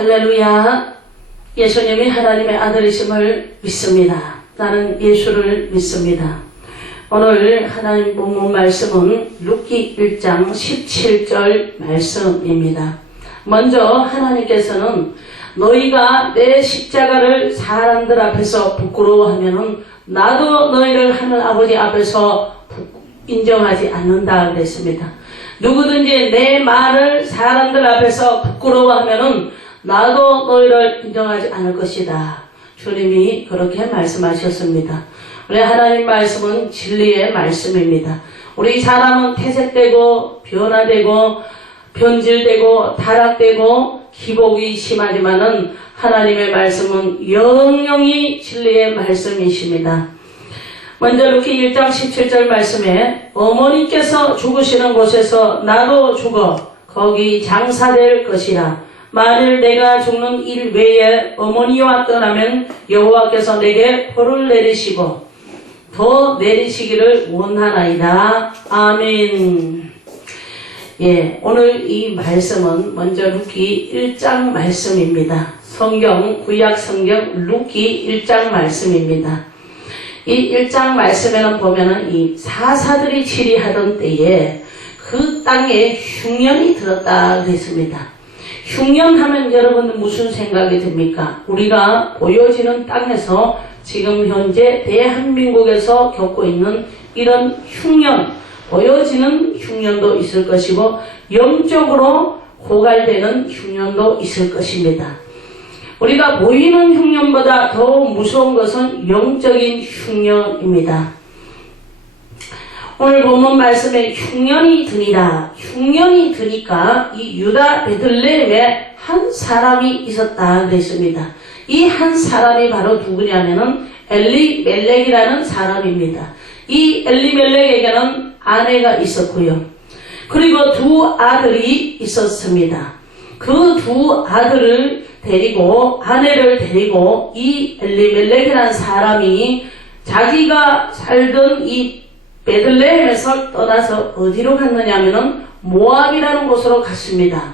할렐루야. 예수님이 하나님의 아들이심을 믿습니다. 나는 예수를 믿습니다. 오늘 하나님 본문 말씀은 룻기 1장 17절 말씀입니다. 먼저 하나님께서는 너희가 내 십자가를 사람들 앞에서 부끄러워하면은 나도 너희를 하늘 아버지 앞에서 인정하지 않는다 그랬습니다. 누구든지 내 말을 사람들 앞에서 부끄러워하면은 나도 너희를 인정하지 않을 것이다. 주님이 그렇게 말씀하셨습니다. 우리 하나님 말씀은 진리의 말씀입니다. 우리 사람은 퇴색되고 변화되고 변질되고 타락되고 기복이 심하지만은 하나님의 말씀은 영영이 진리의 말씀이십니다. 먼저 룻기 1장 17절 말씀에 어머니께서 죽으시는 곳에서 나도 죽어 거기 장사될 것이라. 만일 내가 죽는 일 외에 어머니와 떠나면 여호와께서 내게 벌을 내리시고 더 내리시기를 원하나이다. 아멘. 예, 오늘 이 말씀은 먼저 룻기 1장 말씀입니다. 구약 성경 룻기 1장 말씀입니다. 이 1장 말씀에는 보면은 이 사사들이 치리하던 때에 그 땅에 흉년이 들었다 그랬습니다. 흉년하면 여러분들 무슨 생각이 듭니까? 우리가 보여지는 땅에서 지금 현재 대한민국에서 겪고 있는 이런 흉년, 보여지는 흉년도 있을 것이고 영적으로 고갈되는 흉년도 있을 것입니다. 우리가 보이는 흉년보다 더 무서운 것은 영적인 흉년입니다. 오늘 본문 말씀에 흉년이 드니라. 흉년이 드니까 이 유다 베들레헴에 한 사람이 있었다 그랬습니다. 이 한 사람이 바로 누구냐면은 엘리멜렉이라는 사람입니다. 이 엘리멜렉에게는 아내가 있었고요. 그리고 두 아들이 있었습니다. 그 두 아들을 데리고 아내를 데리고 이 엘리멜렉이라는 사람이 자기가 살던 이 베들레헴에서 떠나서 어디로 갔느냐면은 모압이라는 곳으로 갔습니다.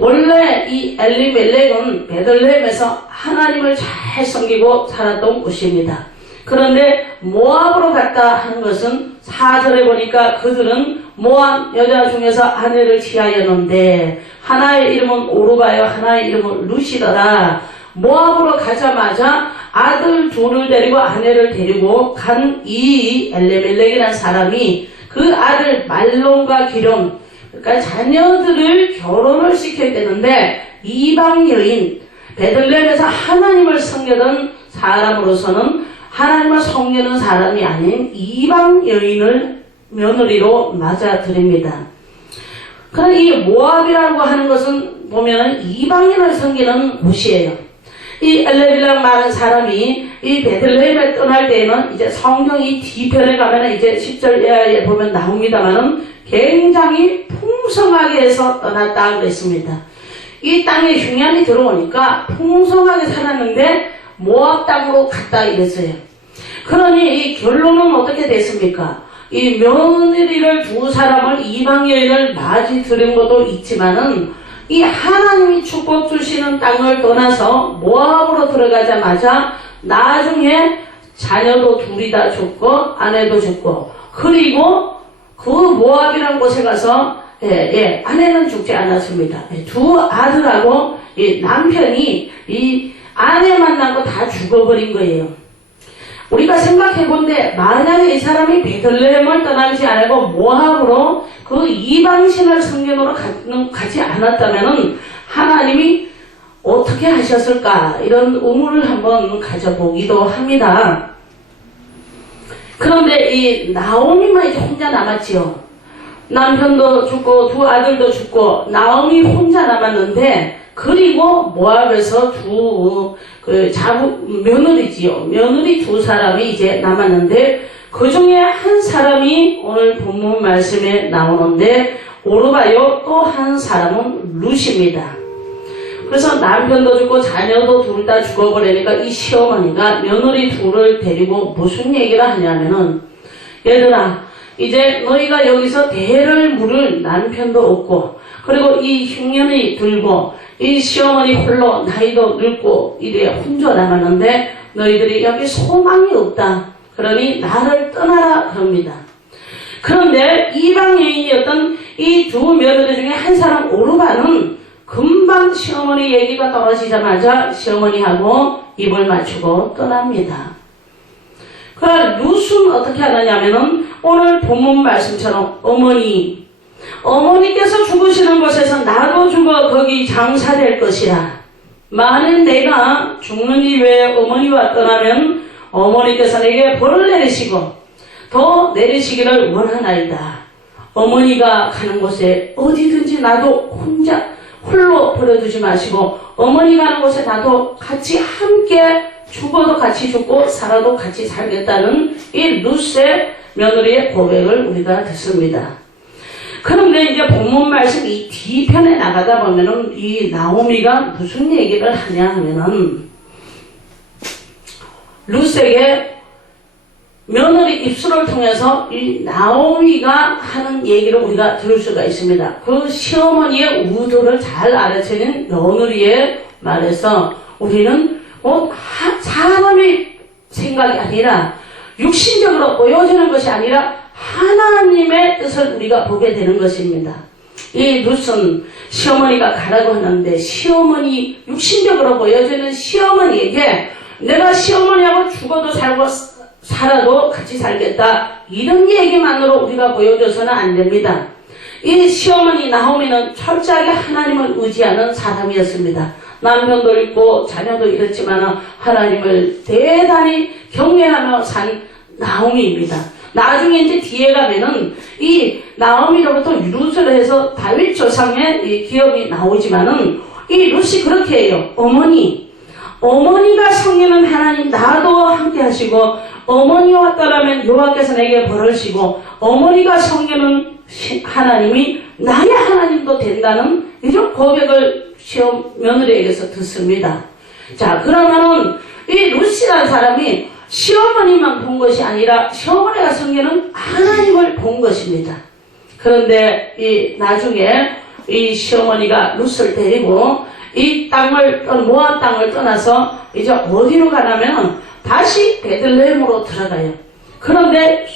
원래 이 엘리멜렉은 베들레헴에서 하나님을 잘 섬기고 살았던 곳입니다. 그런데 모압으로 갔다 하는 것은 4절에 보니까 그들은 모압 여자 중에서 아내를 취하였는데 하나의 이름은 오르바요 하나의 이름은 룻이더라. 모압으로 가자마자 아들 둘을 데리고 아내를 데리고 간 이 엘리멜렉이라는 사람이 그 아들 말론과 기론, 그러니까 자녀들을 결혼을 시켜야 되는데 이방 여인, 베들레헴에서 하나님을 섬기던 사람으로서는 하나님을 섬기는 사람이 아닌 이방 여인을 며느리로 맞아들입니다. 그러나 이 모압이라고 하는 것은 보면 이방인을 섬기는 곳이에요. 이 엘리멜렉 많은 사람이 이 베들레헴에 떠날 때에는 이제 성경이 뒤편에 가면 이제 10절에 보면 나옵니다만은 굉장히 풍성하게 해서 떠났다 그랬습니다. 이 땅에 흉년이 들어오니까 풍성하게 살았는데 모압 땅으로 갔다 이랬어요. 그러니 이 결론은 어떻게 됐습니까? 이 며느리를 두 사람을 이방 여인을 맞이 들은 것도 있지만은 이 하나님이 축복 주시는 땅을 떠나서 모압으로 들어가자마자 나중에 자녀도 둘이 다 죽고 아내도 죽고 그리고 그 모압이라는 곳에 가서 아내는 죽지 않았습니다. 두 아들하고 남편이 이 아내 만나고 다 죽어버린 거예요. 우리가 생각해본데 만약에 이 사람이 베들레헴을 떠나지 않고 모압으로 그 이방신을 성경으로 가지 않았다면은 하나님이 어떻게 하셨을까 이런 의문을 한번 가져보기도 합니다. 그런데 이 나오미만 이제 혼자 남았지요. 남편도 죽고 두 아들도 죽고 나오미 혼자 남았는데 그리고 모압에서 며느리지요. 며느리 두 사람이 이제 남았는데 그 중에 한 사람이 오늘 본문 말씀에 나오는데 오르바요 또 한 사람은 룻입니다. 그래서 남편도 죽고 자녀도 둘 다 죽어버리니까 이 시어머니가 며느리 둘을 데리고 무슨 얘기를 하냐면은 얘들아 이제 너희가 여기서 대를 물을 남편도 없고 그리고 이 흉년이 들고 이 시어머니 홀로 나이도 늙고 이래 혼자 남았는데 너희들이 여기 소망이 없다. 그러니 나를 떠나라 그럽니다. 그런데 이방 여인이었던 이 두 며느리 중에 한 사람 오르바는 금방 시어머니 얘기가 떨어지자마자 시어머니하고 입을 맞추고 떠납니다. 그러나 룻은 어떻게 하느냐면은 오늘 본문 말씀처럼 어머니께서 죽으시는 곳에서 나도 죽어 거기 장사될 것이라. 만일 내가 죽는 이외에 어머니와 떠나면 어머니께서 내게 벌을 내리시고 더 내리시기를 원하나이다. 어머니가 가는 곳에 어디든지 나도 홀로 버려두지 마시고 어머니 가는 곳에 나도 같이 함께 죽어도 같이 죽고 살아도 같이 살겠다는 이 룻의 며느리의 고백을 우리가 듣습니다. 그런데 이제 본문 말씀 이 뒤편에 나가다 보면은 이 나오미가 무슨 얘기를 하냐 하면은 룻에게 며느리 입술을 통해서 이 나오미가 하는 얘기를 우리가 들을 수가 있습니다. 그 시어머니의 의도를 잘 알아채는 며느리의 말에서 우리는 사람의 생각이 아니라 육신적으로 보여지는 것이 아니라 하나님의 뜻을 우리가 보게 되는 것입니다. 이 룻은 시어머니가 가라고 하는데 시어머니 육신적으로 보여지는 시어머니에게 내가 시어머니하고 죽어도 살고 살아도 같이 살겠다 이런 얘기만으로 우리가 보여줘서는 안 됩니다. 이 시어머니 나오미는 철저하게 하나님을 의지하는 사람이었습니다. 남편도 있고 자녀도 이렇지만 하나님을 대단히 경외하며 산 나오미입니다. 나중에 이제 뒤에 가면은 이 나오미로부터 룻을 해서 다윗 조상의 이 기업이 나오지만은 이 룻이 그렇게 해요. 어머니가 섬기는 하나님 나도 함께 하시고 어머니와 떠나면 여호와께서 내게 벌을 시고 어머니가 섬기는 하나님이 나의 하나님도 된다는 이런 고백을 며느리에게서 듣습니다. 자, 그러면은 이 룻이라는 사람이 시어머니만 본 것이 아니라 시어머니가 섬기는 하나님을 본 것입니다. 그런데 이 나중에 이 시어머니가 룻을 데리고 이 모압 땅을 떠나서 이제 어디로 가냐면 다시 베들레헴으로 들어가요. 그런데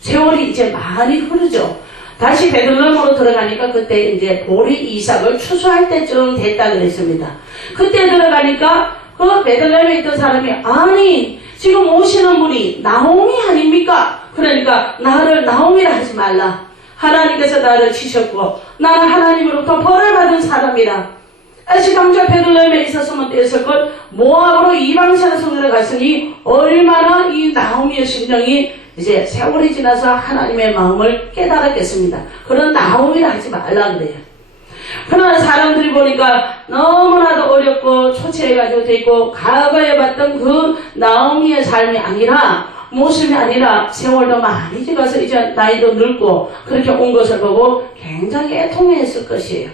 세월이 이제 많이 흐르죠. 다시 베들레헴으로 들어가니까 그때 이제 보리 이삭을 추수할 때쯤 됐다 그랬습니다. 그때 들어가니까 그 베들레헴에 있던 사람이 아니 지금 오시는 분이 나오미 아닙니까? 그러니까 나를 나오미라 하지 말라. 하나님께서 나를 치셨고 나는 하나님으로부터 벌을 받은 사람이라. 애시당초 베들레헴에 있었으면 됐을 것 모압으로 이방산 성으로 갔으니 얼마나 이 나오미의 심정이 이제 세월이 지나서 하나님의 마음을 깨달았겠습니다. 그런 나오미를 하지 말라 그래요. 그러나 사람들이 보니까 너무나도 어렵고 초췌해가지고 돼 있고 과거에 봤던 그 나오미의 삶이 아니라 모습이 아니라 세월도 많이 지나서 이제 나이도 늙고 그렇게 온 것을 보고 굉장히 애통해했을 것이에요.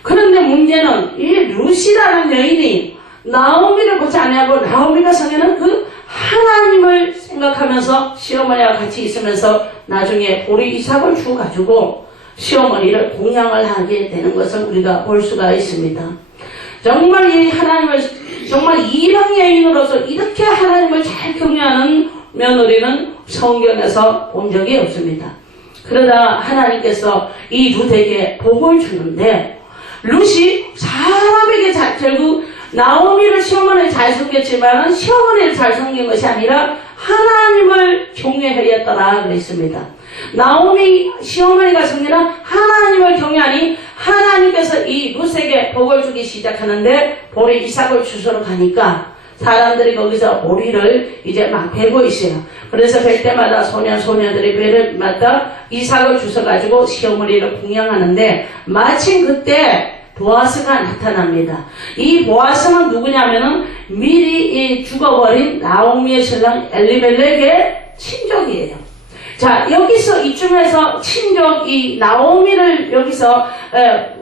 그런데 문제는 이 룻이라는 여인이 나오미를 보지 않냐고 나오미가 성에는 그 하나님을 생각하면서 시어머니와 같이 있으면서 나중에 보리 이삭을 주가지고 시어머니를 공양을 하게 되는 것을 우리가 볼 수가 있습니다. 정말 이 하나님을 정말 이방 여인으로서 이렇게 하나님을 잘 경외하는 며느리는 성경에서 본 적이 없습니다. 그러다 하나님께서 이 룻에게 복을 주는데 룻이 사람에게 결국 나오미를 시어머니를 잘 섬겼지만 시어머니를 잘 섬긴 것이 아니라 하나님을 경외하였더라 그랬습니다. 나오미 시어머니가 섬기는 하나님을 경외하니 하나님께서 이 룻에게 복을 주기 시작하는데 보리 이삭을 주스러 가니까 사람들이 거기서 보리를 이제 막 베고 있어요. 그래서 벨 때마다 소녀들이 배를 맡아 이삭을 주워가지고 시어머니를 공양하는데 마침 그때 보아스가 나타납니다. 이 보아스는 누구냐면은 미리 죽어버린 나오미의 신랑 엘리멜렉의 친족이에요. 자, 여기서 이쯤에서 친족 이 나오미를 여기서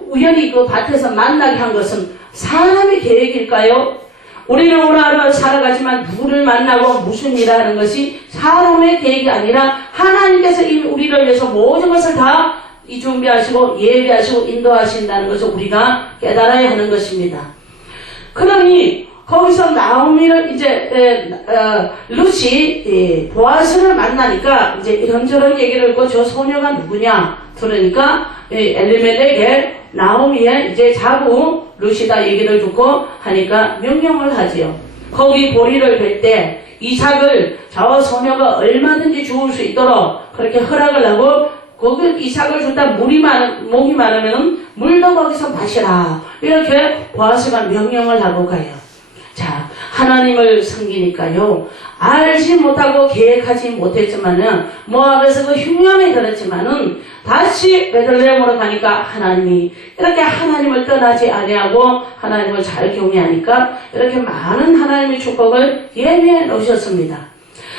우연히 그 밭에서 만나게 한 것은 사람의 계획일까요? 우리는 오늘하루 살아가지만 누구를 만나고 무슨 일을 하는 것이 사람의 계획이 아니라 하나님께서 이미 우리를 위해서 모든 것을 다 이 준비하시고 예배하시고 인도하신다는 것을 우리가 깨달아야 하는 것입니다. 그러니 거기서 나오미를 이제 룻이 보아스를 만나니까 이제 이런저런 얘기를 듣고 저 소녀가 누구냐 들으니까 엘리멜렉의 나오미의 이제 자부 룻이다 얘기를 듣고 하니까 명령을 하지요. 거기 보리를 뵐 때 이삭을 저 소녀가 얼마든지 죽을 수 있도록 그렇게 허락을 하고 거기 이삭을 준다 목이 많으면 물도 거기서 마시라 이렇게 보아스가 명령을 하고 가요. 자, 하나님을 섬기니까요. 알지 못하고 계획하지 못했지만은 모압에서 그 흉년이 들었지만은 다시 베들레헴으로 가니까 하나님이 이렇게 하나님을 떠나지 아니하고 하나님을 잘 경외하니까 이렇게 많은 하나님의 축복을 예비해 놓으셨습니다.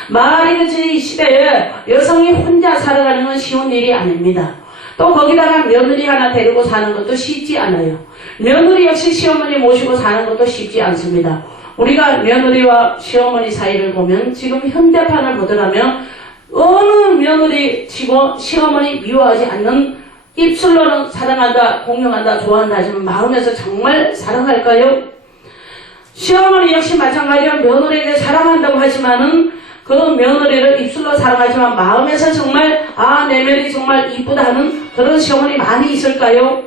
마을이 이 시대에 여성이 혼자 살아가는 건 쉬운 일이 아닙니다. 또 거기다가 며느리 하나 데리고 사는 것도 쉽지 않아요. 며느리 역시 시어머니 모시고 사는 것도 쉽지 않습니다. 우리가 며느리와 시어머니 사이를 보면 지금 현대판을 보더라면 어느 며느리 치고 시어머니 미워하지 않는 입술로는 사랑한다, 공경한다, 좋아한다 하지만 마음에서 정말 사랑할까요? 시어머니 역시 마찬가지로 며느리에게 사랑한다고 하지만은 그 며느리를 입술로 사랑하지만 마음에서 정말 내 며느리 정말 이쁘다 하는 그런 시어머니 많이 있을까요?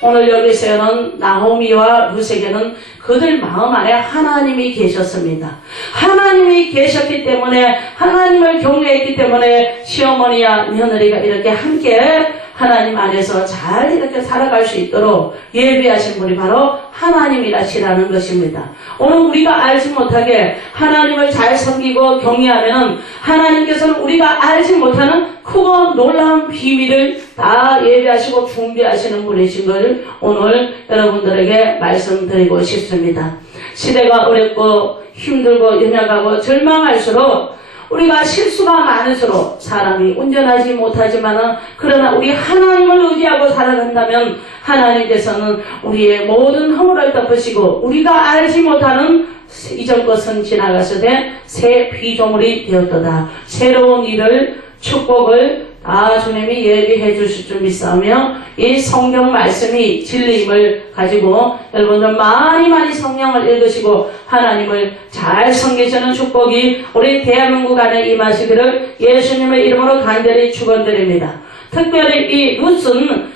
오늘 여기서는 나오미와 룻에게는 그들 마음 안에 하나님이 계셨습니다. 하나님이 계셨기 때문에 하나님을 경외했기 때문에 시어머니와 며느리가 이렇게 함께 하나님 안에서 잘 이렇게 살아갈 수 있도록 예비하신 분이 바로 하나님이라시라는 것입니다. 오늘 우리가 알지 못하게 하나님을 잘 섬기고 경외하면 하나님께서는 우리가 알지 못하는 크고 놀라운 비밀을 다 예비하시고 준비하시는 분이신 걸 오늘 여러분들에게 말씀드리고 싶습니다. 시대가 어렵고 힘들고 연약하고 절망할수록 우리가 실수가 많을수록 사람이 운전하지 못하지만은 그러나 우리 하나님을 의지하고 살아간다면 하나님께서는 우리의 모든 허물을 덮으시고 우리가 알지 못하는 이전 것은 지나가서되 새 피조물이 되었도다. 새로운 일을 축복을 다 주님이 예비해 주실 줄 믿사오며 이 성경 말씀이 진리임을 가지고 여러분들 많이 성경을 읽으시고 하나님을 잘 섬기시는 축복이 우리 대한민국 안에 임하시기를 예수님의 이름으로 간절히 축원드립니다. 특별히 이 룻은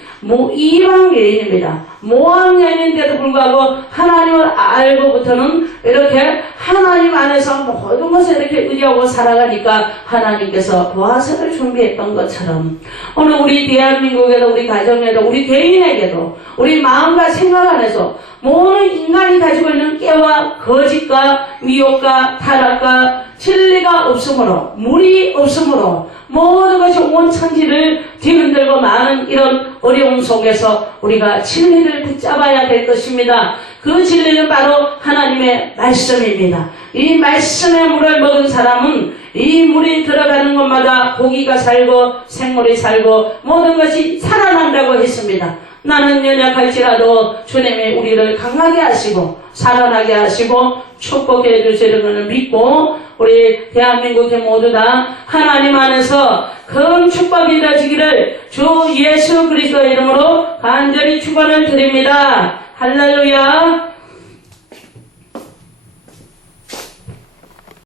이방 여인입니다. 모함 여인인데도 불구하고 하나님을 알고부터는 이렇게 하나님 안에서 모든 것을 이렇게 의지하고 살아가니까 하나님께서 보아스를 준비했던 것처럼 오늘 우리 대한민국에도 우리 가정에도 우리 개인에게도 우리 마음과 생각 안에서 모든 인간이 가지고 있는 깨와 거짓과 미혹과 타락과 진리가 없으므로 물이 없으므로 모든 것이 온 천지를 뒤흔들고 많은 이런 어려움 속에서 우리가 진리를 붙잡아야 될 것입니다. 그 진리는 바로 하나님의 말씀입니다. 이 말씀의 물을 먹은 사람은 이 물이 들어가는 곳마다 고기가 살고 생물이 살고 모든 것이 살아난다고 했습니다. 나는 연약할지라도 주님이 우리를 강하게 하시고 살아나게 하시고 축복해 주시는 것을 믿고 우리 대한민국의 모두 다 하나님 안에서 큰 축복이 되시기를 주 예수 그리스도의 이름으로 간절히 축원을 드립니다. 할렐루야.